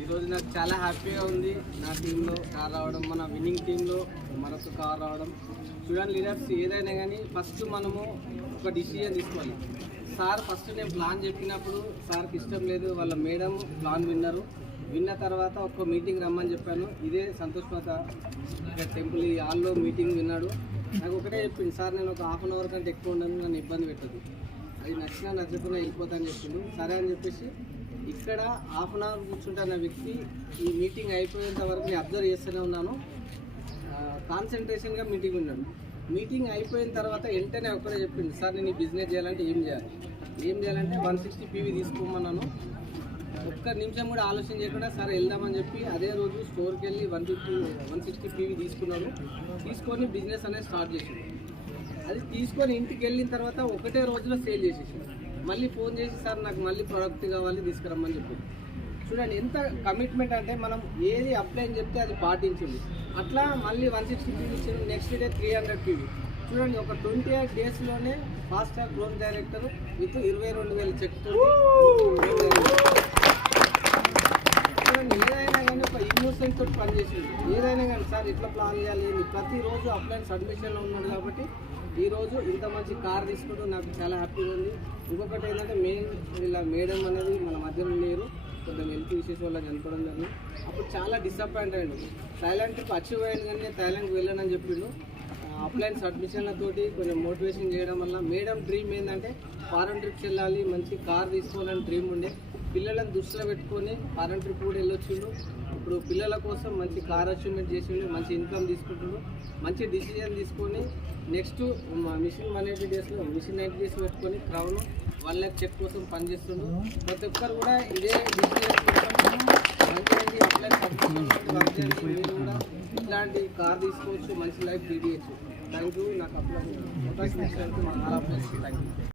ఈరోజు నాకు చాలా హ్యాపీగా ఉంది. నా టీంలో కార్ రావడం, మన విన్నింగ్ టీంలో మరొక కార్ రావడం. స్టూడెంట్ లీడర్స్ ఏదైనా కానీ ఫస్ట్ మనము ఒక డిసిజన్ తీసుకోవాలి. సార్ ఫస్ట్ నేను ప్లాన్ చెప్పినప్పుడు సార్కి ఇష్టం లేదు, వాళ్ళ మేడం ప్లాన్ విన్న తర్వాత ఒక మీటింగ్ రమ్మని చెప్పాను. ఇదే సంతోష్ మాత టెంపుల్ ఈ హాల్లో మీటింగ్ విన్నాడు. నాకు ఒకటే చెప్పింది, సార్ నేను ఒక హాఫ్ అన్ అవర్ కంటే ఎక్కువ ఉండను, నన్ను ఇబ్బంది పెట్టదు, అది నచ్చకుండా వెళ్ళిపోతాను చెప్పిండు. సరే అని చెప్పేసి ఇక్కడ హాఫ్ అన్ అవర్ కూర్చుంటున్న వ్యక్తి ఈ మీటింగ్ అయిపోయేంత వరకు నేను అబ్జర్వ్ చేస్తూనే ఉన్నాను. కాన్సన్ట్రేషన్గా మీటింగ్ ఉన్నాడు. మీటింగ్ అయిపోయిన తర్వాత వెంటనే ఒక్కడే చెప్పింది, సార్ నేను ఈ బిజినెస్ చేయాలంటే ఏం చేయాలంటే 160 PV తీసుకోమన్నాను. ఒక్క నిమిషం కూడా ఆలోచన చేయకుండా సరే వెళ్దామని చెప్పి అదే రోజు స్టోర్కి వెళ్ళి 160 PV తీసుకున్నాను. తీసుకొని బిజినెస్ అనేది స్టార్ట్ చేసాడు. అది తీసుకొని ఇంటికి వెళ్ళిన తర్వాత ఒకటే రోజులో సేల్ చేసేసాడు. మళ్ళీ ఫోన్ చేసి సార్ నాకు మళ్ళీ ప్రోడక్ట్ కావాలి తీసుకురమ్మని చెప్పి. చూడండి ఎంత కమిట్మెంట్ అంటే మనం ఏది అప్లై అని చెప్తే అది పాటించింది. అట్లా మళ్ళీ 160 PV ఇచ్చారు. Next day 300 PV. చూడండి ఒక 28 డేస్లోనే fast track growth director with 22,000 cheque. చూడండి ఏదైనా కానీ ఒక ఇన్నోసెంట్ తోటి పనిచేసింది. ఏదైనా కానీ సార్ ఇట్లా ప్లాన్ చేయాలి, ప్రతిరోజు అప్లైన్ సబ్మిషన్లో ఉన్నాడు కాబట్టి ఈరోజు ఇంత మంచి కార్ తీసుకోవడం నాకు చాలా హ్యాపీగా ఉంది. ఇంకొకటి ఏంటంటే ఇలా మేడం అనేది మన మధ్యలో లేరు, కొంచెం హెల్త్ ఇష్యూస్ వల్ల చనిపోవడం జరిగింది. అప్పుడు చాలా డిసప్పాయింట్ అయ్యాడు. థాయిలాండ్కి అచీవ్ అయ్యాను కానీ థాయిలాండ్కి వెళ్ళానని చెప్పిండు. అప్లైన్ సబ్మిషన్లతోటి కొంచెం మోటివేషన్ చేయడం వల్ల మేడం డ్రీమ్ ఏంటంటే ఫారెన్ ట్రిప్స్ వెళ్ళాలి, మంచి కార్ తీసుకోవాలని డ్రీమ్ ఉండే. పిల్లలను దృష్టిలో పెట్టుకొని ఫారెన్ ట్రిప్ కూడా వెళ్ళొచ్చిండు. ఇప్పుడు పిల్లల కోసం మంచి కార్ అచీవ్మెంట్ చేసిండు, మంచి ఇన్కమ్ తీసుకుంటుండు, మంచి డిసిజన్ తీసుకొని నెక్స్ట్ మిషన్ 180 డేస్ పెట్టుకొని క్రౌన్ 1 lakh చెక్ కోసం పనిచేస్తుండు. ప్రతి ఒక్కరు కూడా ఇదే డిసిజన్ మంచి అప్లైన్ వర్క్ చేయండి. మీరు కూడా ఇట్లాంటి కార్ తీసుకోవచ్చు, మంచి లైఫ్ లీడ్ చేయొచ్చు. Thank you. నాకు అప్లై అవకాశం ఇచ్చినందుకు మా థ్యాంక్ యూ.